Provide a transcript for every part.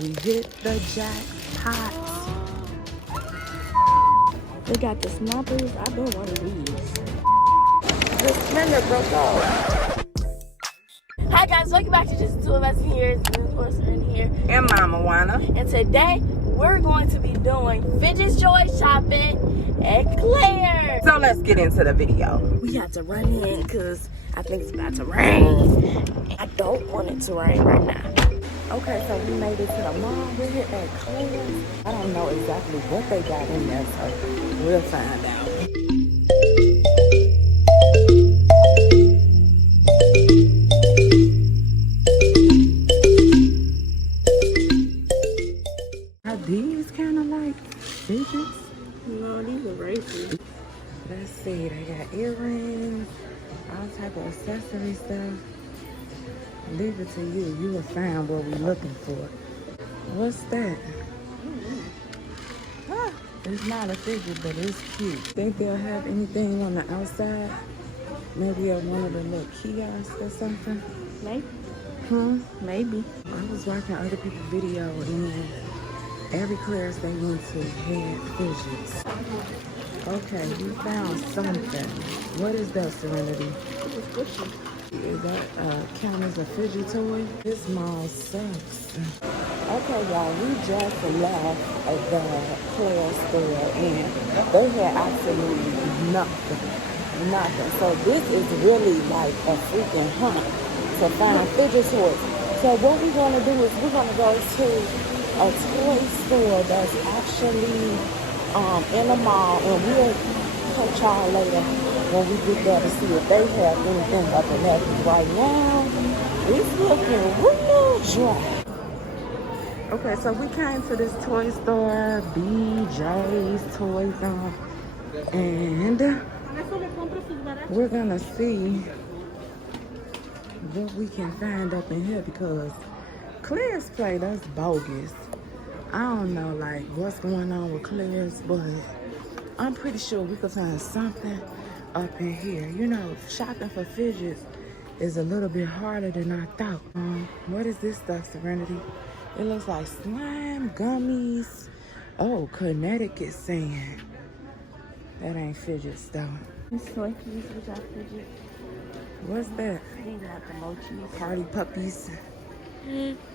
We hit the jackpot. They got the snappers. I bought one of these. The spinner broke off. Hi guys, welcome back to Just Two of Us here. This is of course Serenity here. And Mama Wanna. And today we're going to be doing Fidget Joy shopping at Claire's. So let's get into the video. We have to run in because I think it's about to rain. I don't want it to rain right now. Okay, so we made it to the mall. We're here at Claire's. I don't know exactly what they got in there, so we'll find out. Are these kind of like fidgets? No, these are racing. Let's see, they got earrings, all type of accessory stuff. Leave it to you. You will find what we're looking for. What's that? Ah, it's not a fidget, but it's cute. Think they'll have anything on the outside? Maybe at one of the little kiosks or something? Maybe. Maybe. I was watching other people's video and every Claire's they went to had fidgets. Okay, we found something. What is that, Serenity? Is that count as a fidget toy? This mall sucks. Okay, y'all, we just left the Claire's store and they had absolutely nothing. So this is really like a freaking hunt to find fidget toys. So what we're gonna do is we're gonna go to a toy store that's actually in the mall, and we'll catch y'all later when we get there to see if they have anything up in there. Because right now, it's looking real dry. Okay, so we came to this toy store, BJ's Toy Zone, and we're gonna see what we can find up in here because Claire's play, that's bogus. I don't know like what's going on with Claire's, but I'm pretty sure we could find something up in here. You know, shopping for fidgets is a little bit harder than I thought. What is this stuff, Serenity? It looks like slime, gummies. Oh, Connecticut sand. That ain't fidgets though. What's that? These are the mochis. Party puppies.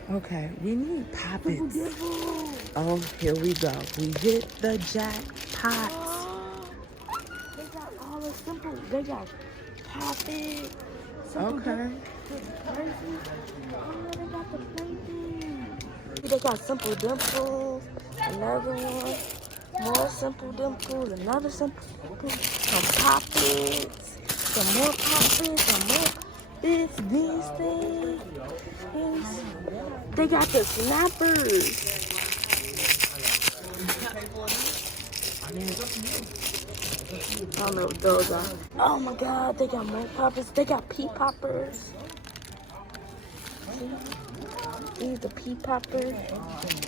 Okay, we need poppets. Oh, here we go. We hit the jackpot. They got all the simple. They got poppet. Okay. Oh, they got the plaything. They got simple dimples. Another one. More simple dimples. Another simple dimple. Some poppets. Some more poppets. Some more. These things. They got the snappers. I don't know what those are. Oh my god, they got more poppers. They got pea poppers. See? These are pea poppers.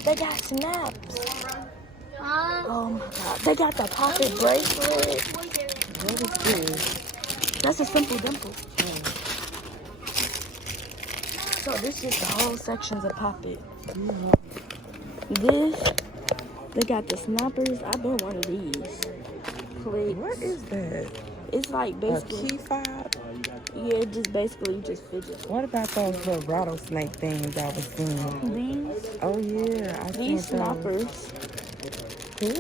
They got snaps. Oh my god. They got the poppet bracelet. What is this? That's a simple dimple. So this is the whole sections of poppet. This, they got the snappers. I bought one of these. Clicks. What is that? It's like basically A key fob? Yeah, just basically just fidget. What about those little rattlesnake things I was seeing? These? Oh yeah, I These seen those. snappers. Who?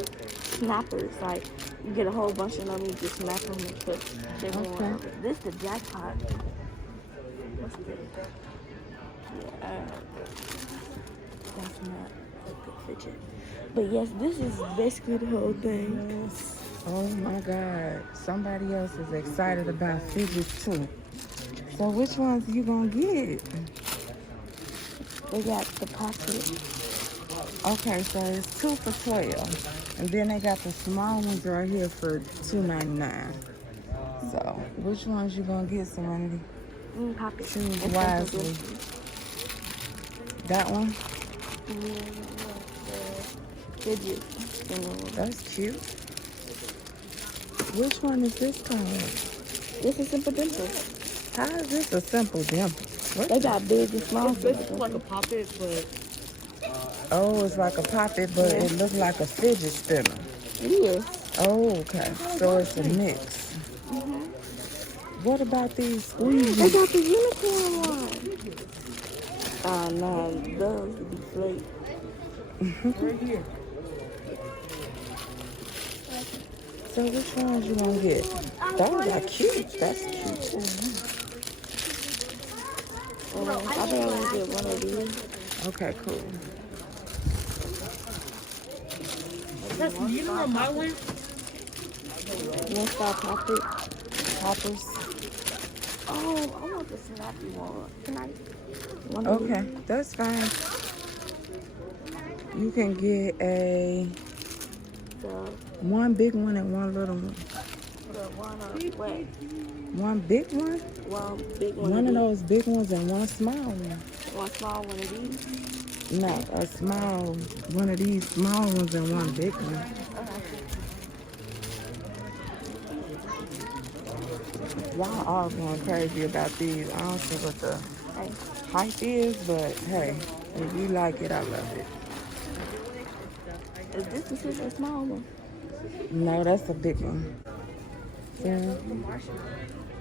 Snappers, like you get a whole bunch of them, you just snap them and put different Okay. ones. This the jackpot. What's this? Yeah, that's not a good fidget. But yes, this is basically the whole thing. Yes. Oh my God. Somebody else is excited about fidgets too. So which ones you gonna get? They got the pocket. Okay, so it's 2 for $12. And then they got the small ones right here for $2.99. So which ones you gonna get, Serenity? Pocket. Choose wisely. That one? Fidget. That's cute. Which one is this called? This is simple dimple. How is this a simple dimple? What? They got big and small. It's basically like a poppet, but Oh, it's like a poppet, but Yeah. it looks like a fidget spinner. Yes. Oh, okay. So it's a mix. What about these They squeezies? got the unicorn one. Oh, no, those would be flake. So which ones you gonna get? Those are cute. That's cute too. I think I'm gonna get one of these. Okay, cool. One star poppet. Poppers. Oh, I want the snappy one. Can I? One of Okay, that's fine. You can get one big one and one little one. The one wet. One big one? One big one. One of those big ones and one small one. One small one of these. No, a small one of these small ones and one big one. Y'all all going crazy about these. I don't see what the hype is, but hey, if you like it, I love it. Is this a small one? No, that's a big one. Yeah.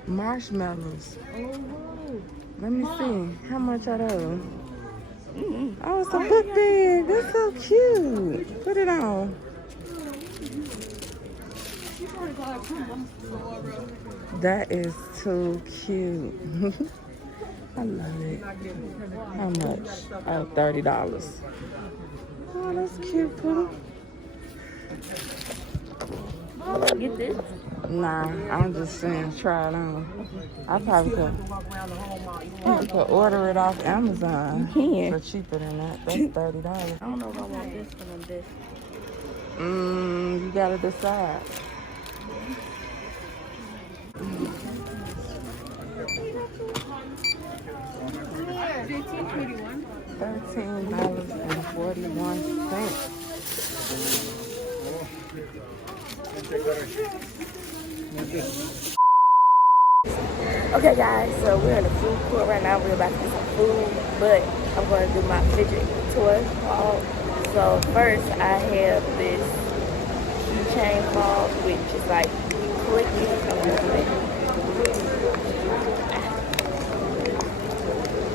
Marshmallows. Oh, Let me see. How much are those? Oh, it's a book bag. That's so cute. Put it on. That is too cute. I love it. How much? Oh, $30. Oh, that's cute, Pooh. get this. Nah, I'm just saying, try it on. I probably could order it off Amazon You can. for cheaper than that. That's $30. I don't know if I want this one or this. You gotta decide. $13.41. Okay, guys, so we're in the food court right now. We're about to get some food, but I'm going to do my fidget toy haul. So first, I have this keychain ball, which is like click it. I'm going to do it.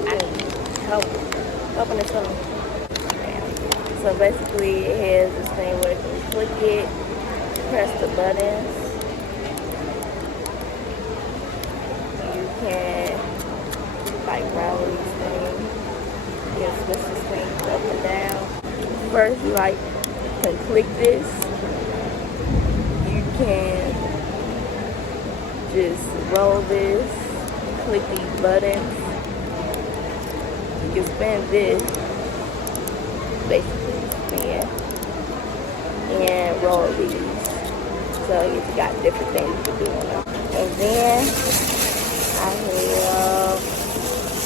I need help in this one. So basically, it has this thing where you can click it, press the buttons. Can like roll these things. You can switch this thing up and down. First, you like can click this. You can just roll this. Click these buttons. You can spin this, basically spin, and roll these. So you got different things you can do on them. And then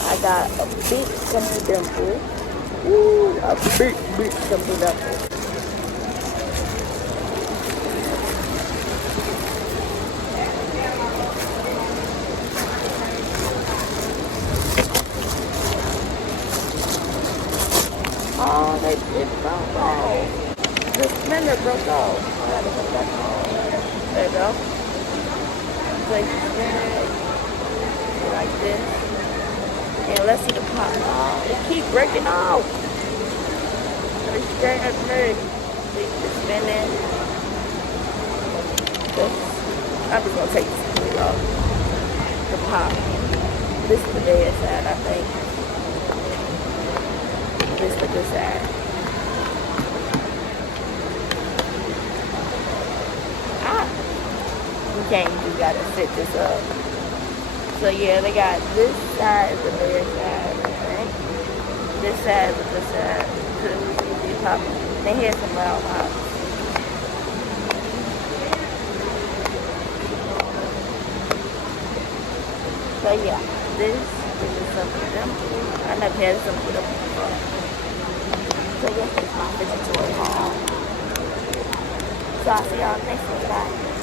I got a big simple dimple. Ooh, a big simple dimple. Oh, it broke off. The spinner broke off. I gotta put that on. There you go. So you spin it like this. And let's see the pop. Oh, it keeps breaking off. It's scared me. So you can spin it. I'm just gonna take this screw off. The pop. This is the bad side, I think. This is the good side. You gotta sit this up. So yeah, they got this side is the bad side, right? This side is the good side. They had some loud pops. So yeah, this is something simple. I never had something simple before. So yeah, it's my fidget toy haul. So I'll see y'all next time. Bye.